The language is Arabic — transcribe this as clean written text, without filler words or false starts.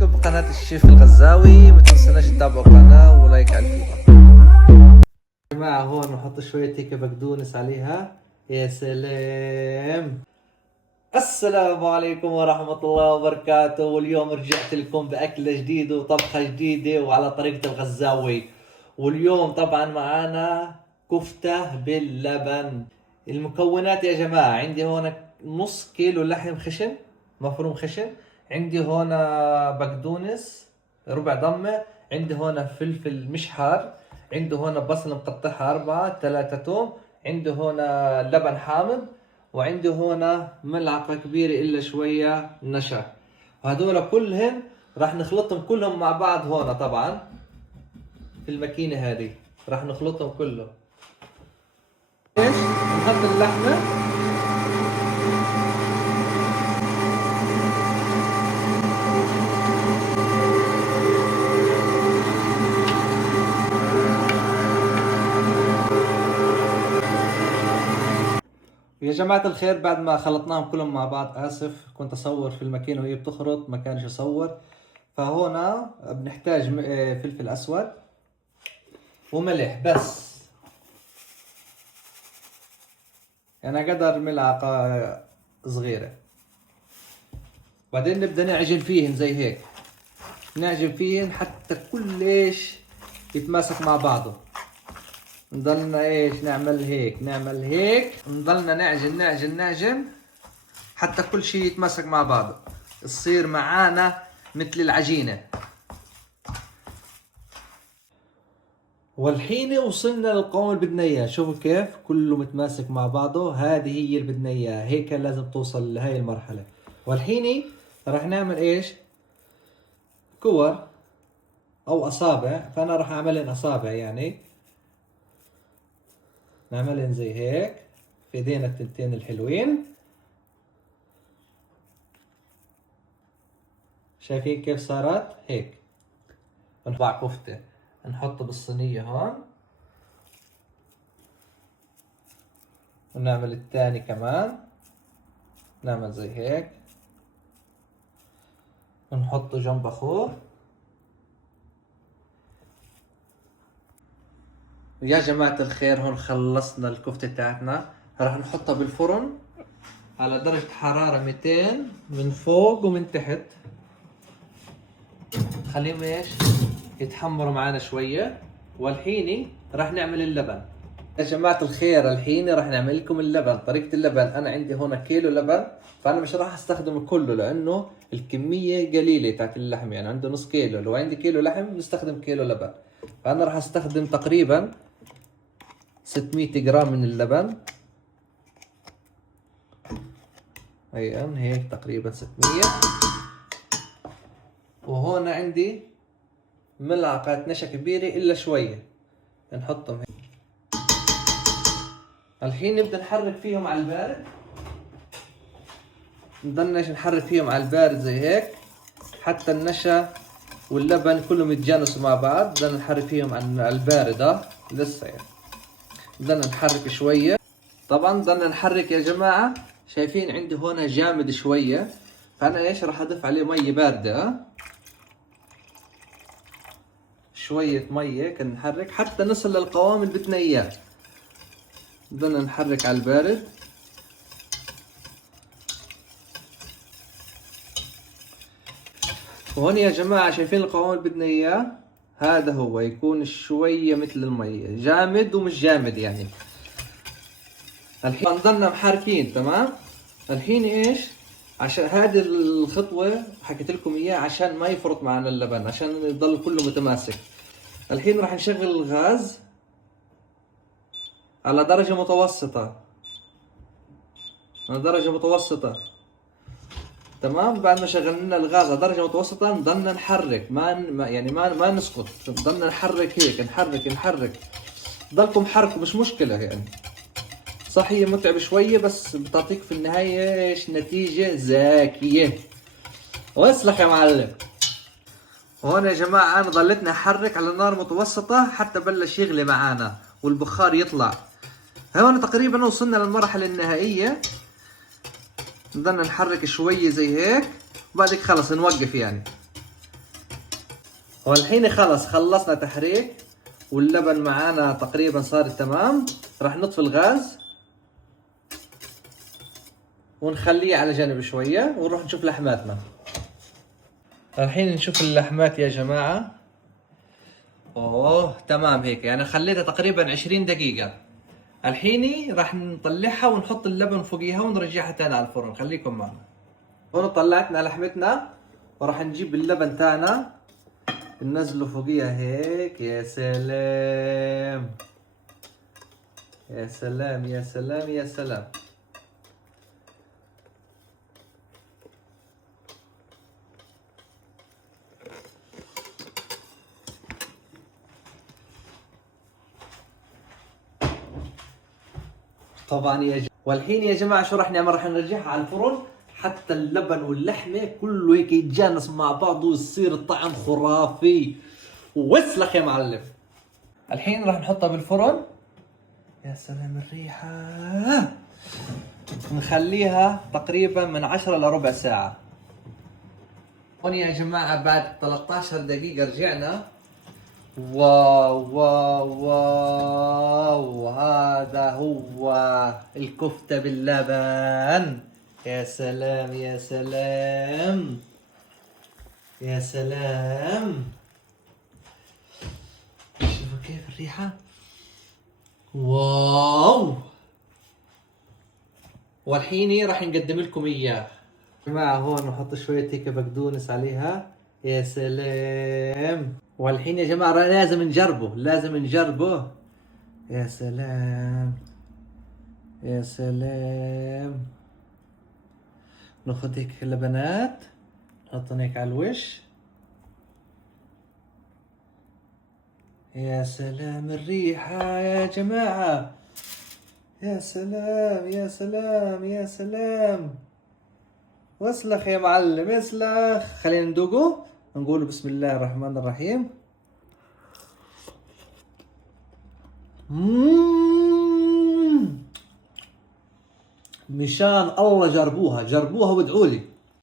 بكم بقناة الشيف الغزاوي. ما تنسوناش تتابعوا القناة ولايك على الفيديو. يا جماعة هون نحط شوية هيك بقدونس عليها. يا سلام. السلام عليكم ورحمة الله وبركاته، واليوم رجعت لكم بأكلة جديدة وطبخة جديدة وعلى طريقة الغزاوي. واليوم طبعا معانا كفتة باللبن. المكونات يا جماعة، عندي هون نص كيلو لحم خشن مفروم خشن، عندي هون بقدونس ربع ضمة، عندي هون فلفل مش حار، عندي هون بصل مقطعها 4، 3 توم، عندي هون لبن حامض، وعندي هون ملعقة كبيرة إلا شوية نشا. وهدول كلهم راح نخلطهم كلهم مع بعض هون طبعا في الماكينة هذه، راح نخلطهم كله. ايش؟ نحط اللحمة يا جماعة الخير. بعد ما خلطناهم كلهم مع بعض، آسف كنت أصور في الماكينة وهي بتخرط ما كانش أصور. فهنا بنحتاج فلفل أسود وملح بس، يعني قدر ملعقة صغيرة. بعدين نبدأ نعجن فيهن زي هيك، نعجن فيهن حتى كل ايش يتماسك مع بعضه. نضلنا ايش نعمل هيك نعمل هيك، نضلنا نعجن نعجن نعجن حتى كل شيء يتماسك مع بعضه، تصير معانا مثل العجينة. والحين وصلنا للقوام اللي بدنا اياه. شوفوا كيف كله متماسك مع بعضه، هذه هي اللي بدنا اياها، هيك لازم توصل لهي المرحلة. والحين راح نعمل ايش؟ كور او اصابع، فانا راح اعملن اصابع، يعني نعملن زي هيك في ايدينا التنتين الحلوين. شايفين كيف صارت هيك؟ نطبع كفتة، نحطه بالصينية هون، ونعمل الثاني كمان، نعمل زي هيك ونحطه جنب اخوه. يا جماعة الخير هون خلصنا الكفتة تاعتنا، راح نحطها بالفرن على درجة حرارة 200 من فوق ومن تحت. خليهم ايش يتحمروا معانا شوية. والحين راح نعمل اللبن. يا جماعة الخير الحين راح نعمل لكم اللبن. طريقة اللبن، أنا عندي هنا كيلو لبن، فأنا مش راح أستخدمه كله لأنه الكمية قليلة تاعت اللحم، يعني عنده نص كيلو. لو عندي كيلو لحم نستخدم كيلو لبن، فأنا راح أستخدم تقريبا 600 جرام من اللبن. أيوة هيك تقريبا 600. وهون عندي ملعقة نشا كبيرة إلا شوية، نحطهم هيك. الحين نبدأ نحرك فيهم على البارد، نضلنا نحرك فيهم على البارد زي هيك حتى النشا واللبن كلهم يتجانسوا مع بعض. بدنا نحرك فيهم على البارد لسه، يعني بدنا نحرك شوية. طبعا بدنا نحرك يا جماعة. شايفين عندي هون جامد شوية، فأنا ايش راح أضيف عليه مية باردة شوية مية كن نحرك حتى نصل للقوام اللي بدنا إياه. بدنا نحرك على البارد. وهون يا جماعة شايفين القوام اللي بدنا إياه، هذا هو يكون شوية مثل المية، جامد ومش جامد يعني. الحين نضلنا محركين تمام. الحين ايش؟ عشان هذه الخطوة حكيت لكم إياه عشان ما يفرط معنا اللبن، عشان يضل كله متماسك. الحين راح نشغل الغاز على درجة متوسطة، على درجة متوسطة تمام. بعد ما شغلنا الغاز على درجة متوسطة نضلنا نحرك، ما نسقط، نضلنا نحرك هيك، نحرك. ضلكم حركوا مش مشكلة يعني. صح هي متعبة شوية بس بتعطيك في النهاية ايش؟ نتيجة زاكية. واسلخ يا معلم. هون يا جماعة أنا ضليتني أحرك على نار متوسطة حتى بلش يغلي معانا والبخار يطلع. هون تقريبا وصلنا للمرحلة النهائية. نضلنا نحرك شوية زي هيك، وبعدك خلص نوقف يعني. والحين خلص خلصنا تحريك واللبن معانا تقريبا صار تمام. راح نطفي الغاز ونخليه على جنب شوية ونروح نشوف لحماتنا. الحين نشوف اللحمات يا جماعة. اوه تمام هيك، يعني خليتها تقريبا 20 دقيقة. الحين راح نطلعها ونحط اللبن فوقيها ونرجعها تاني على الفرن. خليكم معنا. هون طلعتنا لحمتنا وراح نجيب اللبن تاعنا ننزله فوقيها هيك. يا سلام يا سلام يا سلام يا سلام. طبعا والحين يا جماعه شو راح نعمل؟ راح نرجعها على الفرن حتى اللبن واللحمه كله هيك يتجانس مع بعضه ويصير الطعم خرافي. وسلخ يا معلم. الحين راح نحطها بالفرن. يا سلام الريحه. نخليها تقريبا من 10 لربع ساعه. هون يا جماعه بعد 13 دقيقه رجعنا. واو واو واو، هذا هو الكفتة باللبن. يا سلام يا سلام يا سلام. شوفوا كيف الريحة. واو. والحين راح نقدم لكم اياه يا جماعة. هون نحط شوية هيك بقدونس عليها. يا سلام. والحين يا جماعة لازم نجربه، لازم نجربه. يا سلام يا سلام. ناخذ هيك لبنات نحطهم هيك على الوش. يا سلام الريحة يا جماعة. يا سلام يا سلام يا سلام. واسلخ يا معلم اسلخ. خلينا ندوقه. نقول بسم الله الرحمن الرحيم. مشان الله جربوها جربوها وادعوا لي.